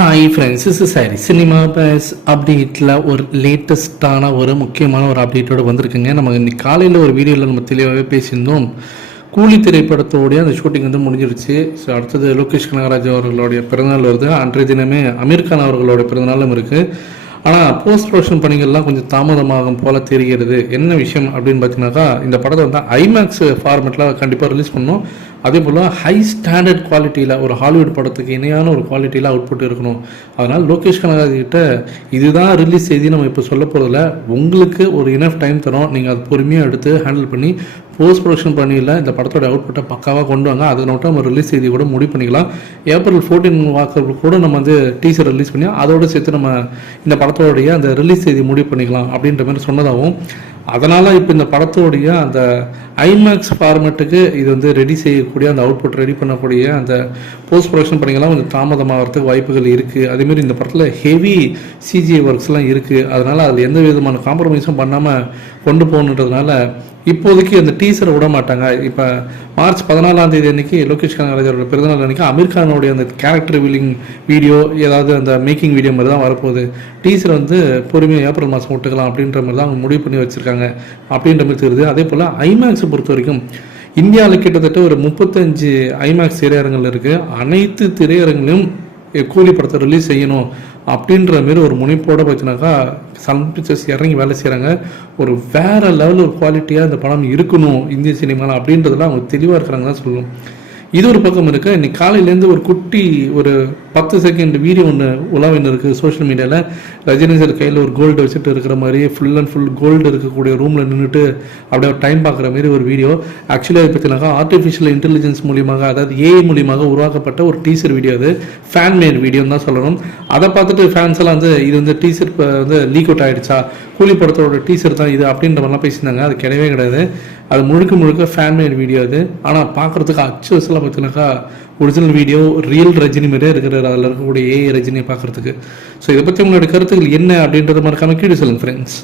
Hi friends, இஸ் சாரி cinema base அப்டேட்டில் ஒரு லேட்டஸ்ட்டான ஒரு முக்கியமான ஒரு அப்டேட்டோடு வந்திருக்குங்க. நம்ம இன்னைக்கு காலையில் ஒரு வீடியோவில் நம்ம தெளிவாகவே பேசியிருந்தோம். கூலி திரைப்படத்தோடைய அந்த ஷூட்டிங் வந்து முடிஞ்சிருச்சு. ஸோ அடுத்தது லோகேஷ் கனகராஜ் அவர்களுடைய பிறந்தநாள் வருது. அன்றைய தினமே அமீர் கான் அவர்களுடைய பிறந்தநாளும் இருக்குது. ஆனால் போஸ்ட் ப்ரொடக்ஷன் பணிகள்லாம் கொஞ்சம் தாமதமாகும் போல் தெரிகிறது. என்ன விஷயம் அப்படின்னு பார்த்தீங்கன்னாக்கா, இந்த படத்தை வந்து ஐமேக்ஸ் ஃபார்மேட்டில் கண்டிப்பாக ரிலீஸ் பண்ணணும். அதே போல் ஹை ஸ்டாண்டர்ட் குவாலிட்டியில் ஒரு ஹாலிவுட் படத்துக்கு இணையான ஒரு குவாலிட்டியில் அவுட்புட் இருக்கணும். அதனால் லோகேஷ் கனகராஜ் கிட்ட இதுதான் ரிலீஸ் செய்தி நம்ம இப்போ சொல்ல போகிறதில்ல, உங்களுக்கு ஒரு இனஃப் டைம் தரோம், நீங்கள் அது பொறுமையாக எடுத்து ஹேண்டில் பண்ணி போஸ்ட் ப்ரொடக்ஷன் பண்ணியில் இந்த படத்தோட அவுட்புட்டை பக்காவாக கொண்டு வாங்க. அதுக்கு மட்டும் நம்ம ரிலீஸ் செய்தி கூட முடிவு பண்ணிக்கலாம். ஏப்ரல் 14 வாக்கு கூட நம்ம வந்து டீசர் ரிலீஸ் பண்ணி அதோடு சேர்த்து நம்ம இந்த படத்தோடைய அந்த ரிலீஸ் செய்தி முடிவு பண்ணிக்கலாம் அப்படின்ற மாதிரி சொன்னதாகவும், அதனால் இப்போ இந்த படத்தோடைய அந்த ஐமேக்ஸ் ஃபார்மேட்டுக்கு இது வந்து ரெடி செய்யக்கூடிய அந்த அவுட்புட் ரெடி பண்ணக்கூடிய அந்த போஸ்ட் ப்ரொடக்ஷன் பணிகள்லாம் கொஞ்சம் தாமதமாகிறதுக்கு வாய்ப்புகள் இருக்குது. அதேமாரி இந்த படத்தில் ஹெவி சிஜிஐ ஒர்க்ஸ்லாம் இருக்குது. அதனால் அதில் எந்த விதமான காம்ப்ரமைஸும் பண்ணாமல் கொண்டு போகணுன்றதுனால இப்போதைக்கு அந்த டீசரை விட மாட்டாங்க. இப்போ மார்ச் 14 அன்னைக்கு லோகேஷ் கனகராஜோட பிறந்தநாள் அன்றைக்கி அமீர் கானோடைய அந்த கேரக்டர் ரிவீலிங் வீடியோ, ஏதாவது அந்த மேக்கிங் வீடியோ மாதிரி தான் வரப்போகுது. டீசர் வந்து பொறுமையாக ஏப்ரல் மாதம் விட்டுக்கலாம் அப்படின்ற மாதிரி தான் அவங்க முடிவு பண்ணி வச்சுருக்காங்க அப்படின்ற மாதிரி தெரியுது. அதே போல் ஐமேக்ஸை பொறுத்த வரைக்கும் இந்தியாவில் கிட்டத்தட்ட ஒரு 35 ஐமேக்ஸ் திரையரங்குகள் இருக்குது. அனைத்து திரையரங்கிலும் கூலி படத்தை ரிலீஸ் செய்யணும் அப்படின்ற மாரி ஒரு முனைப்போடு பார்த்தீங்கன்னாக்கா சன் பிக்சர்ஸ் இறங்கி வேலை செய்கிறாங்க. ஒரு வேறு லெவலில் ஒரு குவாலிட்டியாக இந்த படம் இருக்கணும் இந்திய சினிமாவில் அப்படின்றதெல்லாம் அவங்க தெளிவாக இருக்கிறாங்க தான் சொல்லணும். இது ஒரு பக்கம் இருக்குது. இன்னைக்கு காலையிலேருந்து ஒரு குட்டி ஒரு 10 செகண்ட் வீடியோ ஒன்று உலாவின்னு இருக்குது சோஷியல் மீடியாவில். ரஜினி சார் கையில் ஒரு கோல்டு வச்சுட்டு இருக்கிற மாதிரி ஃபுல் அண்ட் ஃபுல் கோல்டு இருக்கக்கூடிய ரூமில் நின்றுட்டு அப்படியே டைம் பார்க்குற மாதிரி ஒரு வீடியோ. ஆக்சுவலி அது பார்த்தீங்கன்னாக்கா ஆர்டிஃபிஷியல் இன்டெலிஜென்ஸ் மூலியமாக, அதாவது ஏஐ மூலியமாக உருவாக்கப்பட்ட ஒரு டீசர் வீடியோ. அது ஃபேன் மேட் வீடியோன்னு தான் சொல்லணும். அதை பார்த்துட்டு ஃபேன்ஸ் எல்லாம் வந்து இது வந்து டீசர் வந்து லீக் அவுட் ஆகிடுச்சா, கூலி படத்தோட டீசர் தான் இது அப்படின்ற மாதிரிலாம் பேசியிருந்தாங்க. அது கிடையவே கிடையாது. அது முழுக்க ஃபேன் மேட் வீடியோ அது. ஆனால் பார்க்குறதுக்கு அச்சுவஸெல்லாம் பார்த்தீங்கன்னாக்கா ஒரிஜினல் வீடியோ, ரியல் ரஜினி மாதிரியே இருக்கிற அதில் இருக்கக்கூடிய ஏஐ ரஜினியை பார்க்குறதுக்கு. ஸோ இதை பற்றி உங்களோட கருத்துக்கள் என்ன அப்படின்றத மறக்காமல் கீழே சொல்லுங்கள் ஃப்ரெண்ட்ஸ்.